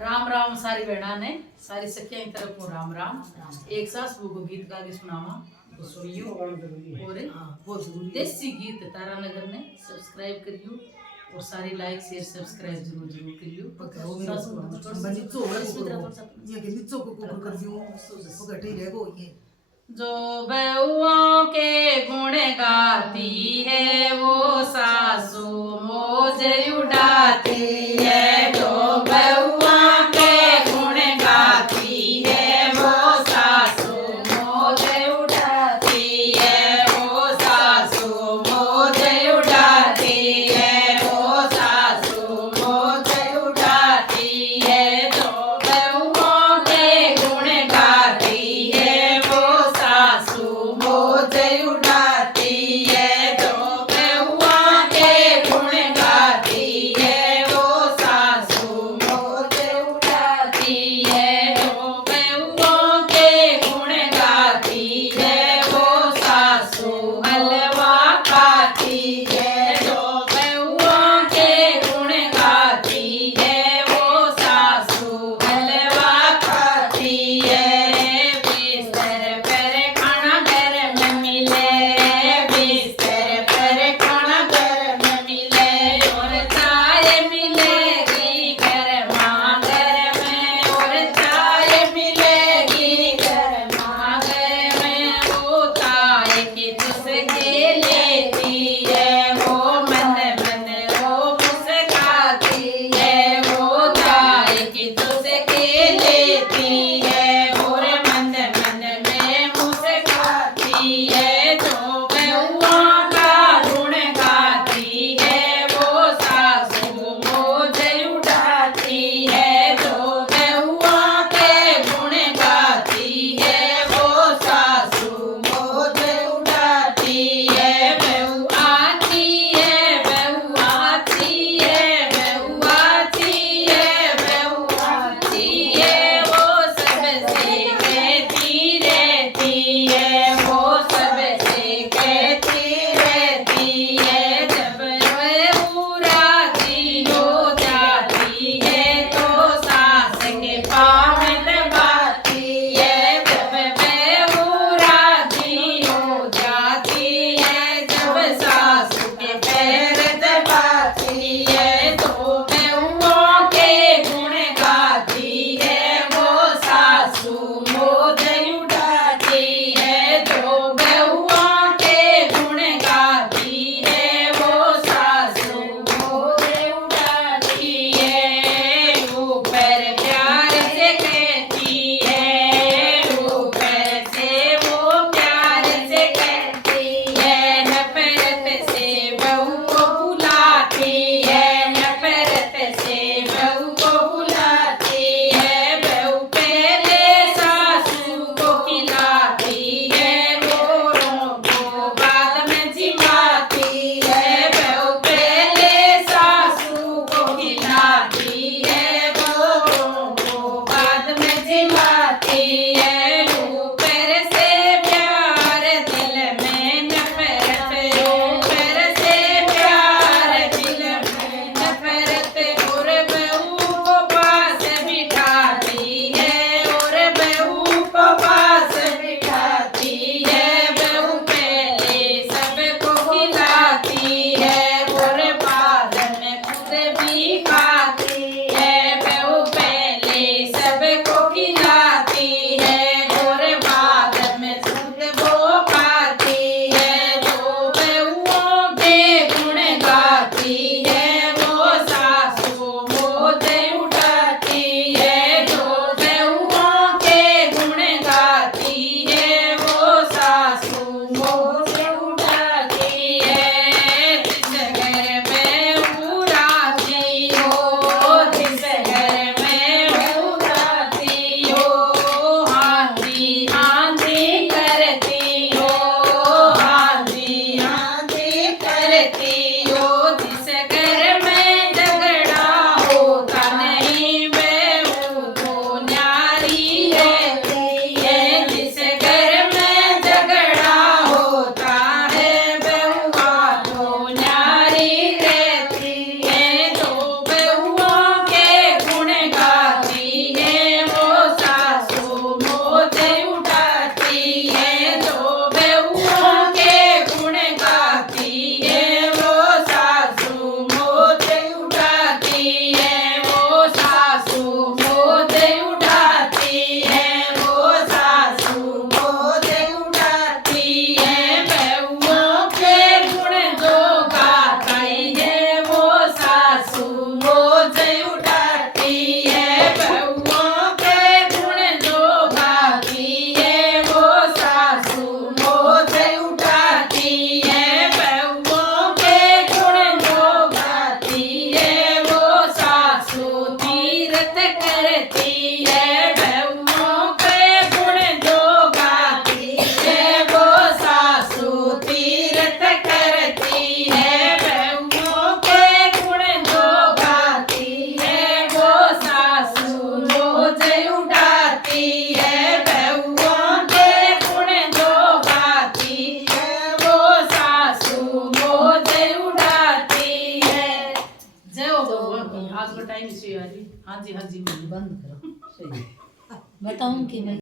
राम राम सारी बहना ने सारी सखिया की तरफ को राम राम। एक सास वो गीत गा के सुनावा तो सुनियो और देसी गीत तारानगर ने सब्सक्राइब करियो और सारी लाइक शेयर सब्सक्राइब जरूर जरूर करियो। जो बहुओं के गुण गाती है वो सासू मोज उड़ाती है। जो बहुओं के गुण गाती है वो सासू मोज उड़ाती है। वो सासू मोज उड़ाती है। वो सासू मोज उड़ाती है। जो बहुओं के गुण गाती है वो सासू मोज उड़ाती है। जो बहुओं के गुण गाती है वो सासू तीरथ करती है बहुओं के गुण जो गाती है वो सासू तीरथ करती है बहुओं के गुण जो गाती है वो सासू रोज उड़ाती है बहुओं के गुण जो गाती है वो सासू रोज उड़ाती है। जय हो भगवान। आज का टाइम इसे यार। हाँ जी बंद करो। सही बताऊं कि मैं